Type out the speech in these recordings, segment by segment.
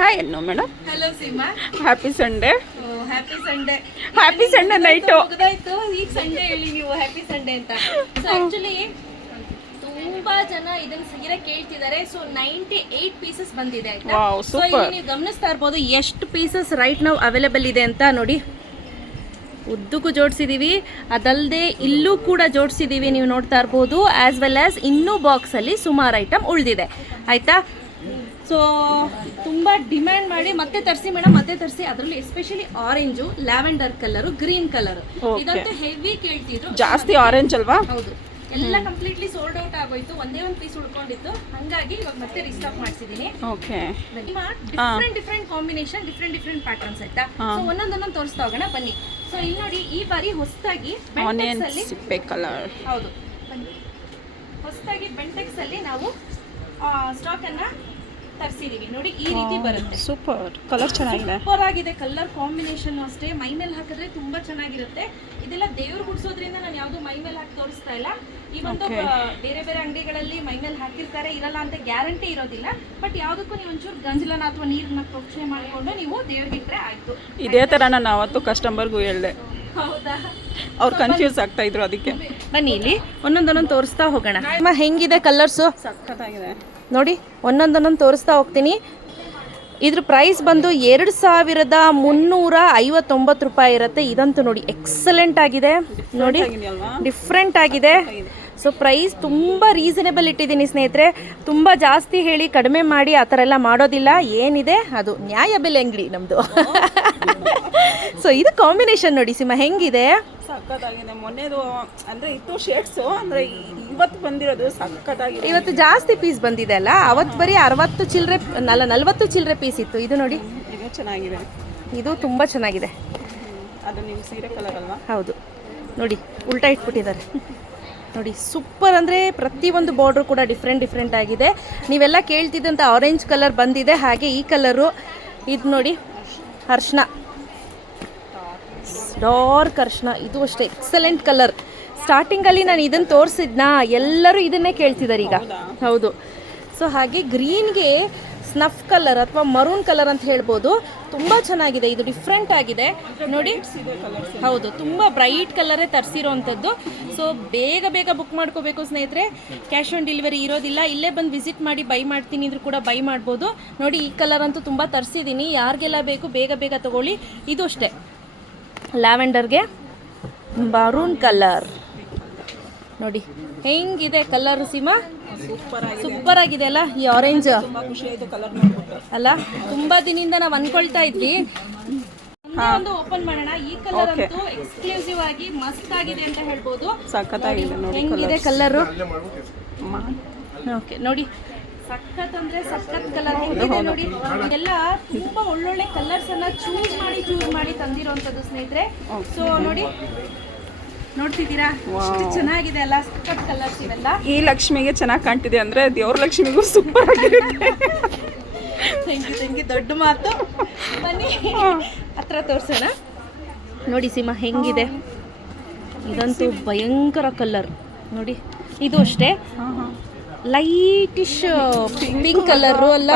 Hi ಅನ್ನೋ madam hello Seema happy Sunday happy Sunday happy Sunday night ಮುಗ್ದಾಯ್ತು ಈಗ Sunday ಹೇಳಿ ನೀವು ಹ್ಯಾಪಿ ಸಂಡೇ ಅಂತ. ಸೊ ಆಕ್ಚುಲಿ ತುಂಬಾ ಜನ ಇದನ್ನ ಸೀರೆ ಕೇಳ್ತಿದ್ದಾರೆ. ಸೊ ನೈಂಟಿ ಏಟ್ ಪೀಸಸ್ ಬಂದಿದೆ ಆಯ್ತಾ? ಸೊ ಇಲ್ಲಿ ನೀವು ಗಮನಿಸ್ತಾ ಇರ್ಬೋದು ಎಷ್ಟು ಪೀಸಸ್ ರೈಟ್ ನಾವು ಅವೈಲೇಬಲ್ ಇದೆ ಅಂತ ನೋಡಿ. ಉದ್ದಕ್ಕೂ ಜೋಡಿಸಿದೀವಿ. ಅದಲ್ಲದೆ ಇಲ್ಲೂ ಕೂಡ ಜೋಡಿಸಿದೀವಿ ನೀವು ನೋಡ್ತಾ ಇರ್ಬೋದು ಆಸ್ ವೆಲ್ ಆಸ್ ಇನ್ನೂ ಬಾಕ್ಸಲ್ಲಿ ಸುಮಾರು ಐಟಮ್ ಉಳಿದಿದೆ. ಆಯ್ತಾ? ಸೊ ತುಂಬ ಡಿಮ್ಯಾಂಡ್ ಮಾಡಿ ಮತ್ತೆ ತರಿಸಿ ಮೇಡಮ್ ಮತ್ತೆ ತರಿಸಿ. ಅದರಲ್ಲಿ especially orange lavender colour green colour. ಇದಂತೂ ಹೆವಿ ಕೇಳ್ತಿದ್ರು. ಜಾಸ್ತಿ ಆರೆಂಜ್ ಅಲ್ವಾ? ಹೌದು. ಎಲ್ಲ ಕಂಪ್ಲೀಟ್ಲಿ ಸೋಲ್ಡ್ ಔಟ್ ಆಗೋಯ್ತು. ಒಂದೇ ಒಂದು ಪೀಸ್ ಉಳ್ಕೊಂಡಿತ್ತು ಹಂಗಾಗಿ ಇವಾಗ ಮತ್ತೆ restock ಮಾಡಿಸಿದೀನಿ okay different different combination different different patterns ಆಯ್ತಾ? ಸೊ ಒಂದೊಂದೊಂದು ತೋರಿಸ್ತಾ ಹೋಗೋಣ. ಬನ್ನಿ. ಸೊ ಇಲ್ಲಿ ನೋಡಿ ಈ ಬಾರಿ ಹೊಸದಾಗಿ ಸಿಪ್ಪೆ ಕಲರ್ ಹೌದು. ಬನ್ನಿ. ಹೊಸದಾಗಿ ಬೆಂಟೆಕ್ಸ್ ಅಲ್ಲಿ ನಾವು ಸ್ಟಾಕ್ ಅನ್ನ ತರಿಸಿದೀವಿ. ನೋಡಿ ಈ ರೀತಿ ಬರುತ್ತೆ. ಸೂಪರ್. ಕಲರ್ ಚೆನ್ನಾಗಿದೆ. ಸೂಪರ್ ಆಗಿದೆ ಕಲರ್ ಕಾಂಬಿನೇಷನ್ ಅಷ್ಟೇ. ಮೈ ಮೇಲೆ ಹಾಕಿದ್ರೆ ತುಂಬಾ ಚೆನ್ನಾಗಿರುತ್ತೆ. ಇದೆಲ್ಲ ದೇವ್ರು ಗುಡ್ಸೋದ್ರಿಂದ ನಾನು ಯಾವುದು ಮೈ ಮೇಲೆ ಹಾಕಿ ತೋರಿಸ್ತಾ ಇಲ್ಲ. ಈ ಒಂದು. ಬೇರೆ ಬೇರೆ ಅಂಗಡಿಗಳಲ್ಲಿ ಮೈ ಮೇಲೆ ಹಾಕಿರ್ತಾರೆ ಇರಲ್ಲ ಅಂತ ಗ್ಯಾರಂಟಿ ಇರೋದಿಲ್ಲ. ಬಟ್ ಯಾವುದಕ್ಕೂ ನೀವು ಒಂಚೂರು ಗಂಜಲನ ಅಥವಾ ನೀರನ್ನ ಪ್ರೋಕ್ಷಣೆ ಮಾಡಿಕೊಂಡು ನೀವು ದೇವ್ರಿಗೆ ಇಟ್ರೆ ಆಯ್ತು. ಇದೇ ಥರ ನಾನು ಅವತ್ತು ಕಸ್ಟಮರ್ಗೂ ಹೇಳಿದೆ. ಹೌದಾ? ಅವ್ರು ಕನ್ಫ್ಯೂಸ್ ಆಗ್ತಾ ಇದ್ರು ಅದಕ್ಕೆ. ಬನ್ನಿ ಇಲ್ಲಿ. ಒಂದೊಂದೊಂದೊಂದು ತೋರಿಸ್ತಾ ಹೋಗೋಣ. ಹೆಂಗಿದೆ ಕಲರ್ಸು ಸಖತ್ತಾಗಿದೆ. ನೋಡಿ ಒಂದೊಂದೊಂದೊಂದು ತೋರಿಸ್ತಾ ಹೋಗ್ತೀನಿ. ಇದ್ರ ಪ್ರೈಸ್ ಬಂದು ಎರಡು ಸಾವಿರದ ಮುನ್ನೂರ ಐವತ್ತೊಂಬತ್ತು ರೂಪಾಯಿ ಇರುತ್ತೆ. ಇದಂತೂ ನೋಡಿ ಎಕ್ಸಲೆಂಟ್ ಆಗಿದೆ. ನೋಡಿ ಡಿಫ್ರೆಂಟ್ ಆಗಿದೆ. ಸೊ ಪ್ರೈಸ್ ತುಂಬ ರೀಸನೇಬಲ್ ಇಟ್ಟಿದ್ದೀನಿ ಸ್ನೇಹಿತರೆ. ತುಂಬ ಜಾಸ್ತಿ ಹೇಳಿ ಕಡಿಮೆ ಮಾಡಿ ಆ ಥರ ಎಲ್ಲ ಮಾಡೋದಿಲ್ಲ. ಏನಿದೆ? ಅದು ನ್ಯಾಯ ಬೆಲೆ ಅಂಗಡಿ ನಮ್ಮದು ಸೊ ಇದು ಕಾಂಬಿನೇಷನ್ ನೋಡಿ ಸಿಮ ಹೆಂಗಿದೆ? ಮೊನ್ನೆದು ಅಂದರೆ ಇತ್ತು ಶೇಡ್ಸು ಅಂದ್ರೆ ಇವತ್ತು ಬಂದಿರೋದು ಸಖತ್ತಾಗಿದೆ. ಇವತ್ತು ಜಾಸ್ತಿ ಪೀಸ್ ಬಂದಿದೆ ಅಲ್ಲ? ಅವತ್ತು ಬರೀ ಅರವತ್ತು ಚಿಲ್ಲರೆ ಅಲ್ಲ ನಲ್ವತ್ತು ಚಿಲ್ಲರೆ ಪೀಸ್ ಇತ್ತು. ಇದು ನೋಡಿ. ಇದು ಚೆನ್ನಾಗಿದೆ. ಇದು ತುಂಬ ಚೆನ್ನಾಗಿದೆ. ಅದು ನಿಮ್ಮ ಸೀರೆ ಕಲರ್ ಅಲ್ವಾ? ಹೌದು. ನೋಡಿ ಉಲ್ಟಾ ಇಟ್ಬಿಟ್ಟಿದ್ದಾರೆ. ನೋಡಿ ಸೂಪರ್ ಅಂದರೆ ಪ್ರತಿಯೊಂದು ಬಾರ್ಡ್ರು ಕೂಡ ಡಿಫ್ರೆಂಟ್ ಡಿಫ್ರೆಂಟ್ ಆಗಿದೆ. ನೀವೆಲ್ಲ ಕೇಳ್ತಿದ್ದಂಥ ಆರೆಂಜ್ ಕಲರ್ ಬಂದಿದೆ. ಹಾಗೆ ಈ ಕಲರು ಇದು ನೋಡಿ ಅರ್ಶನ. ಡಾರ್ಕ್ ಅರ್ಶನ. ಇದು ಅಷ್ಟೇ. ಎಕ್ಸಲೆಂಟ್ ಕಲರ್ ಸ್ಟಾರ್ಟಿಂಗಲ್ಲಿ ನಾನು ಇದನ್ನು ತೋರಿಸಿದ್ನಾ? ಎಲ್ಲರೂ ಇದನ್ನೇ ಕೇಳ್ತಿದ್ದಾರೆ ಈಗ. ಹೌದು? ಸೊ ಹಾಗೆ ಗ್ರೀನ್ಗೆ ಸ್ನಫ್ ಕಲರ್ ಅಥವಾ ಮರೂನ್ ಕಲರ್ ಅಂತ ಹೇಳ್ಬೋದು. ತುಂಬ ಚೆನ್ನಾಗಿದೆ. ಇದು ಡಿಫ್ರೆಂಟ್ ಆಗಿದೆ. ನೋಡಿ. ಹೌದು. ತುಂಬ ಬ್ರೈಟ್ ಕಲರೇ ತರಿಸಿರೋವಂಥದ್ದು ಸೊ ಬೇಗ ಬೇಗ ಬುಕ್ ಮಾಡ್ಕೋಬೇಕು ಸ್ನೇಹಿತರೆ. ಕ್ಯಾಶ್ ಆನ್ ಡೆಲಿವರಿ ಇರೋದಿಲ್ಲ. ಇಲ್ಲೇ ಬಂದು ವಿಸಿಟ್ ಮಾಡಿ ಬೈ ಮಾಡ್ತೀನಿ ಅಂದ್ರೂ ಕೂಡ ಬೈ ಮಾಡ್ಬೋದು. ನೋಡಿ ಈ ಕಲರ್ ಅಂತೂ ತುಂಬ ತರಿಸಿದ್ದೀನಿ. ಯಾರಿಗೆಲ್ಲ ಬೇಕು ಬೇಗ ಬೇಗ ತಗೊಳ್ಳಿ. ಇದು ಅಷ್ಟೇ. ಲ್ಯಾವೆಂಡರ್ಗೆ ಮರೂನ್ ಕಲರ್ ನೋಡಿ ಹೆಂಗಿದೆ ಕಲರ್ ಸೀಮಾ? ಸೂಪರ್ ಆಗಿದೆ ಸೂಪರ್ ಆಗಿದೆ ಅಲ್ಲ ಈ ಆರೆಂಜ್ ತುಂಬಾ ಖುಷಿ ಆಯ್ತು ಕಲರ್ ನೋಡ್ಬಿಟ್ಟು ಅಲ್ಲ ತುಂಬಾ ದಿನದಿಂದ ನಾವು ಅನ್ಕೊಳ್ತಾ ಇದ್ವಿ. ಒಂದೇ ಓಪನ್ ಮಾಡೋಣ. ಈ ಕಲರ್. ಅಂತೂ ಎಕ್ಸ್ಕ್ಲೂಸಿವ್ ಆಗಿ ಮಸ್ತ್ ಆಗಿದೆ ಅಂತ ಹೇಳ್ಬೋದು. ಸಖತ್ತಾಗಿದೆ ನೋಡಿ ಹೆಂಗಿದೆ ಕಲರ್ ಓಕೆ ನೋಡಿ. ಸಖತ್ ಅಂದ್ರೆ ಸಖತ್ ಕಲರ್ ಹೆಂಗಿದೆ ನೋಡಿ? ಎಲ್ಲ ತುಂಬಾ ಒಳ್ಳೊಳ್ಳೆ ಕಲರ್ಸ್ ಅನ್ನ ಚೂಸ್ ಮಾಡಿ ಚೂಸ್ ಮಾಡಿ ತಂದಿರುವಂತದ್ದು ಸ್ನೇಹಿತರೆ. ಸೊ ನೋಡಿ. ನೋಡ್ತಿದ್ದೀರಾ? ಎಷ್ಟು ಚೆನ್ನಾಗಿದೆ ಅಲ್ಲ ಕಲರ್ಸ್ ಇವೆಲ್ಲ. ಈ ಲಕ್ಷ್ಮಿಗೆ ಚೆನ್ನಾಗಿ ಕಾಣ್ತಿದೆ ಅಂದ್ರೆ ದೇವ್ರ ಲಕ್ಷ್ಮಿಗೂ ಸೂಪರ್ ಆಗಿರುತ್ತೆ. ಥ್ಯಾಂಕ್ ಯು ಥ್ಯಾಂಕ್ ಯು ದೊಡ್ಡ ಮಾತು. ಬನ್ನಿ ಹತ್ರ ತೋರ್ಸೋಣ. ನೋಡಿ ಸಿಂಹ ಹೆಂಗಿದೆ? ಇದಂತೂ ಭಯಂಕರ ಕಲರ್ ನೋಡಿ ಇದು ಅಷ್ಟೇ. ಲೈಟಿಶ್ ಪಿಂಕ್ ಕಲರು ಅಲ್ಲ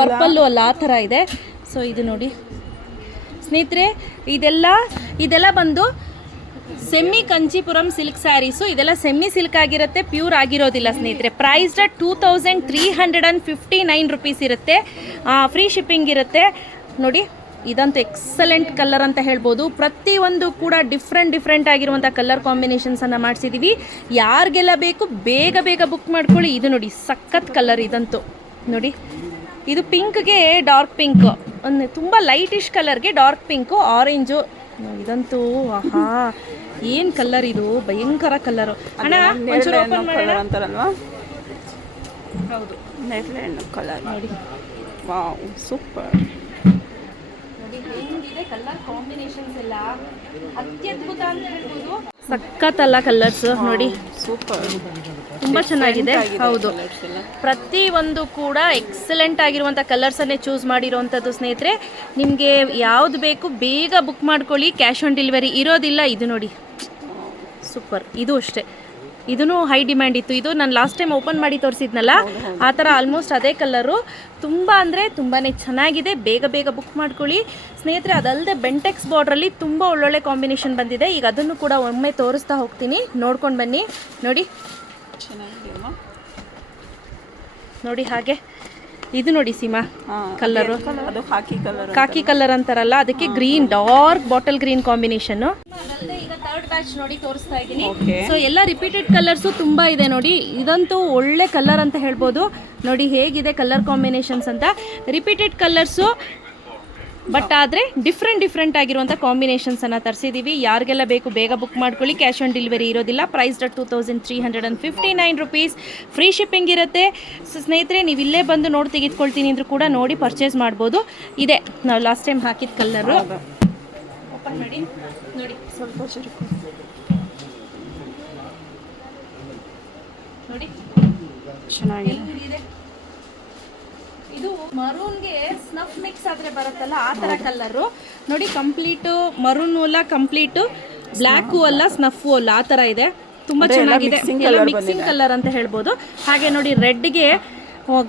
ಪರ್ಪಲ್ಲು ಅಲ್ಲ ಆ ಥರ ಇದೆ. ಸೊ ಇದು ನೋಡಿ. ಸ್ನೇಹಿತರೆ ಇದೆಲ್ಲ ಇದೆಲ್ಲ ಬಂದು ಸೆಮಿ ಕಂಚಿಪುರಂ ಸಿಲ್ಕ್ ಸ್ಯಾರೀಸು. ಇದೆಲ್ಲ ಸೆಮ್ಮಿ ಸಿಲ್ಕ್ ಆಗಿರುತ್ತೆ, ಪ್ಯೂರ್ ಆಗಿರೋದಿಲ್ಲ ಸ್ನೇಹಿತರೆ. Priced two thousand three hundred and fifty nine rupees ಇರುತ್ತೆ. ಫ್ರೀ ಶಿಪ್ಪಿಂಗ್ ಇರುತ್ತೆ. ನೋಡಿ, ಇದಂತೂ ಎಕ್ಸಲೆಂಟ್ ಕಲರ್ ಅಂತ ಹೇಳ್ಬೋದು. ಪ್ರತಿಯೊಂದು ಕೂಡ ಡಿಫ್ರೆಂಟ್ ಡಿಫ್ರೆಂಟ್ ಆಗಿರುವಂಥ ಕಲರ್ ಕಾಂಬಿನೇಷನ್ಸನ್ನು ಮಾಡಿಸಿದ್ದೀವಿ ಯಾರಿಗೆಲ್ಲ ಬೇಕು ಬೇಗ ಬೇಗ ಬುಕ್ ಮಾಡ್ಕೊಳ್ಳಿ. ಇದು ನೋಡಿ, ಸಖತ್ ಕಲರ್ ಇದಂತೂ. ನೋಡಿ, ಇದು ಪಿಂಕ್ಗೆ ಡಾರ್ಕ್ ಪಿಂಕ್ ಒಂದು ತುಂಬ ಲೈಟಿಶ್ ಕಲರ್ಗೆ ಡಾರ್ಕ್ ಪಿಂಕು ಆರೆಂಜು ಇದಂತೂ ಆಹಾ. ಏನು ಕಲರ್ ಇದು? ಭಯಂಕರ ಕಲರು ಅಣ್ಣ ಒಂಚೂರು ಓಪನ್ ಮಾಡೋಣ. ಅಂತಾರಲ್ವಾ? ಹೌದು. ನೇರಳೆ ಹಣ್ಣು ಕಲರ್ ನೋಡಿ. ವಾವ್ ಸೂಪರ್ ನೋಡಿ ಹೆಂಗಿದೆ ಕಲರ್ ಕಾಂಬಿನೇಷನ್ಸ್ ಎಲ್ಲ. ಅತ್ಯದ್ಭುತ ಅಂತ ಹೇಳ್ಬೋದು. ಸಖತ್ತಲ್ಲ ಕಲರ್ಸ್ ನೋಡಿ. ಸೂಪರ್ ತುಂಬಾ ಚೆನ್ನಾಗಿದೆ. ಹೌದು. ಪ್ರತಿ ಒಂದು ಕೂಡ ಎಕ್ಸಲೆಂಟ್ ಆಗಿರುವಂಥ ಕಲರ್ಸನ್ನೇ ಚೂಸ್ ಮಾಡಿರೋವಂಥದ್ದು ಸ್ನೇಹಿತರೆ ನಿಮಗೆ ಯಾವ್ದು ಬೇಕು ಬೇಗ ಬುಕ್ ಮಾಡ್ಕೊಳ್ಳಿ. ಕ್ಯಾಶ್ ಆನ್ ಡೆಲಿವರಿ ಇರೋದಿಲ್ಲ ಇದು ನೋಡಿ. ಸೂಪರ್ ಇದು ಅಷ್ಟೇ. ಇದೂ ಹೈ ಡಿಮ್ಯಾಂಡ್ ಇತ್ತು. ಇದು ನಾನು ಲಾಸ್ಟ್ ಟೈಮ್ ಓಪನ್ ಮಾಡಿ ತೋರಿಸಿದ್ನಲ್ಲ ಆ ಥರ ಆಲ್ಮೋಸ್ಟ್ ಅದೇ ಕಲರು ತುಂಬ ಅಂದರೆ ತುಂಬಾ ಚೆನ್ನಾಗಿದೆ. ಬೇಗ ಬೇಗ ಬುಕ್ ಮಾಡ್ಕೊಳ್ಳಿ. ಸ್ನೇಹಿತರೆ ಅದಲ್ಲದೆ ಬೆಂಟೆಕ್ಸ್ ಬಾರ್ಡ್ರಲ್ಲಿ ತುಂಬ ಒಳ್ಳೊಳ್ಳೆ ಕಾಂಬಿನೇಷನ್ ಬಂದಿದೆ. ಈಗ ಅದನ್ನು ಕೂಡ ಒಮ್ಮೆ ತೋರಿಸ್ತಾ ಹೋಗ್ತೀನಿ. ನೋಡ್ಕೊಂಡು ಬನ್ನಿ. ನೋಡಿ. ನೋಡಿ ಹಾಗೆ. ಇದು ನೋಡಿ ಸೀಮಾ ಕಲರು ಕಾಕಿ ಕಲರ್ ಅಂತಾರಲ್ಲ ಅದಕ್ಕೆ green dark bottle green combination batch ನೋಡಿ ತೋರಿಸ್ತಾ ಇದ್ದೀನಿ. ಸೊ ಎಲ್ಲ ರಿಪೀಟೆಡ್ ಕಲರ್ಸು ತುಂಬ ಇದೆ ನೋಡಿ. ಇದಂತೂ ಒಳ್ಳೆ ಕಲರ್ ಅಂತ ಹೇಳ್ಬೋದು. ನೋಡಿ ಹೇಗಿದೆ ಕಲರ್ ಕಾಂಬಿನೇಷನ್ಸ್ ಅಂತ. ರಿಪೀಟೆಡ್ ಕಲರ್ಸು ಬಟ್ ಆದರೆ ಡಿಫ್ರೆಂಟ್ ಡಿಫ್ರೆಂಟ್ ಆಗಿರುವಂಥ ಕಾಂಬಿನೇಷನ್ಸನ್ನು ತರಿಸಿದ್ದೀವಿ ಯಾರಿಗೆಲ್ಲ ಬೇಕು ಬೇಗ ಬುಕ್ ಮಾಡ್ಕೊಳ್ಳಿ. ಕ್ಯಾಶ್ ಆನ್ ಡೆಲಿವರಿ ಇರೋದಿಲ್ಲ. Priced at two thousand three hundred and fifty nine rupees free shipping ಇರುತ್ತೆ. ಸೊ ಸ್ನೇಹಿತರೆ ನೀವು ಇಲ್ಲೇ ಬಂದು ನೋಡಿ ತೆಗೆದುಕೊಳ್ತೀನಿ ಅಂದರೂ ಕೂಡ ನೋಡಿ ಪರ್ಚೇಸ್ ಮಾಡ್ಬೋದು. ಇದೆ. ನಾವು ಲಾಸ್ಟ್ ಟೈಮ್ ಹಾಕಿದ ಕಲ್ಲರು ಮಾಡಿ ನೋಡಿ. ಸ್ವಲ್ಪ ಚುರುಕು. ನೋಡಿ. ಚೆನ್ನಾಗಿದೆ. ಇದೆ ಮರೂನ್ಗೆ ಸ್ನಫ್ ಮಿಕ್ಸ್ ಆದ್ರೆ ಬರುತ್ತಲ್ಲ ಆ ತರ ಕಲರು ನೋಡಿ ಕಂಪ್ಲೀಟ್ ಮರೂನ್ ಅಲ್ಲ ಕಂಪ್ಲೀಟ್ ಬ್ಲ್ಯಾಕು ಅಲ್ಲ ಸ್ನಫು ಅಲ್ಲ ಆ ತರ ಇದೆ. ತುಂಬಾ ಚೆನ್ನಾಗಿದೆ. ಎಲ್ಲ ಮಿಕ್ಸಿಂಗ್ ಕಲರ್ ಅಂತ ಹೇಳ್ಬೋದು. ಹಾಗೆ ನೋಡಿ ರೆಡ್ಗೆ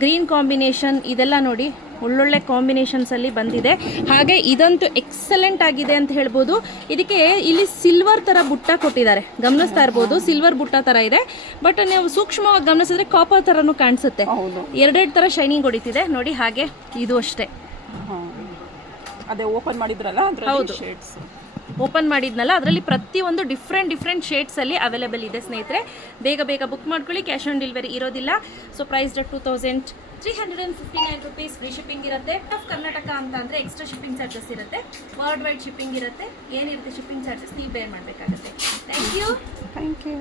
ಗ್ರೀನ್ ಕಾಂಬಿನೇಷನ್ ಇದೆಲ್ಲ ನೋಡಿ. ಒಳ್ಳೊಳ್ಳೆ ಕಾಂಬಿನೇಷನ್ಸ್ ಅಲ್ಲಿ ಬಂದಿದೆ. ಹಾಗೆ ಇದಂತೂ ಎಕ್ಸಲೆಂಟ್ ಆಗಿದೆ ಅಂತ ಹೇಳ್ಬೋದು. ಇದಕ್ಕೆ ಇಲ್ಲಿ ಸಿಲ್ವರ್ ತರ ಬುಟ್ಟ ಕೊಟ್ಟಿದ್ದಾರೆ. ಗಮನಿಸ್ತಾ ಇರ್ಬೋದು ಸಿಲ್ವರ್ ಬುಟ್ಟ ತರ ಇದೆ. ಬಟ್ ನೀವು ಸೂಕ್ಷ್ಮವಾಗಿ ಗಮನಿಸಿದ್ರೆ ಕಾಪರ್ ತರನು ಕಾಣಿಸುತ್ತೆ. ಎರಡೆರಡು ಥರ ಶೈನಿಂಗ್ ಹೊಡಿತಿದೆ. ನೋಡಿ ಹಾಗೆ ಇದು ಅಷ್ಟೇ. ಅದೇ ಓಪನ್ ಮಾಡಿದ್ರಲ್ಲ ಹೌದು. ಓಪನ್ ಮಾಡಿದ್ನಲ್ಲ, ಅದರಲ್ಲಿ ಪ್ರತಿಯೊಂದು ಡಿಫ್ರೆಂಟ್ ಡಿಫ್ರೆಂಟ್ ಶೇಡ್ಸಲ್ಲಿ ಅವೈಲೇಬಲ್ ಇದೆ ಸ್ನೇಹಿತರೆ. ಬೇಗ ಬೇಗ ಬುಕ್ ಮಾಡ್ಕೊಳ್ಳಿ ಕ್ಯಾಶ್ ಆನ್ ಡೆಲಿವರಿ ಇರೋದಿಲ್ಲ. So price two thousand three hundred and fifty nine rupees free shipping ಇರುತ್ತೆ. ಆಫ್ ಕರ್ನಾಟಕ ಅಂತ ಅಂದರೆ ಎಕ್ಸ್ಟ್ರಾ ಶಿಪ್ಪಿಂಗ್ ಚಾರ್ಜಸ್ ಇರುತ್ತೆ. ವರ್ಲ್ಡ್ ವೈಡ್ ಶಿಪ್ಪಿಂಗ್ ಇರುತ್ತೆ. ಏನಿರುತ್ತೆ ಶಿಪ್ಪಿಂಗ್ ಚಾರ್ಜಸ್ ನೀವು ಬೇರ್ ಮಾಡಬೇಕಾಗುತ್ತೆ. Thank you thank you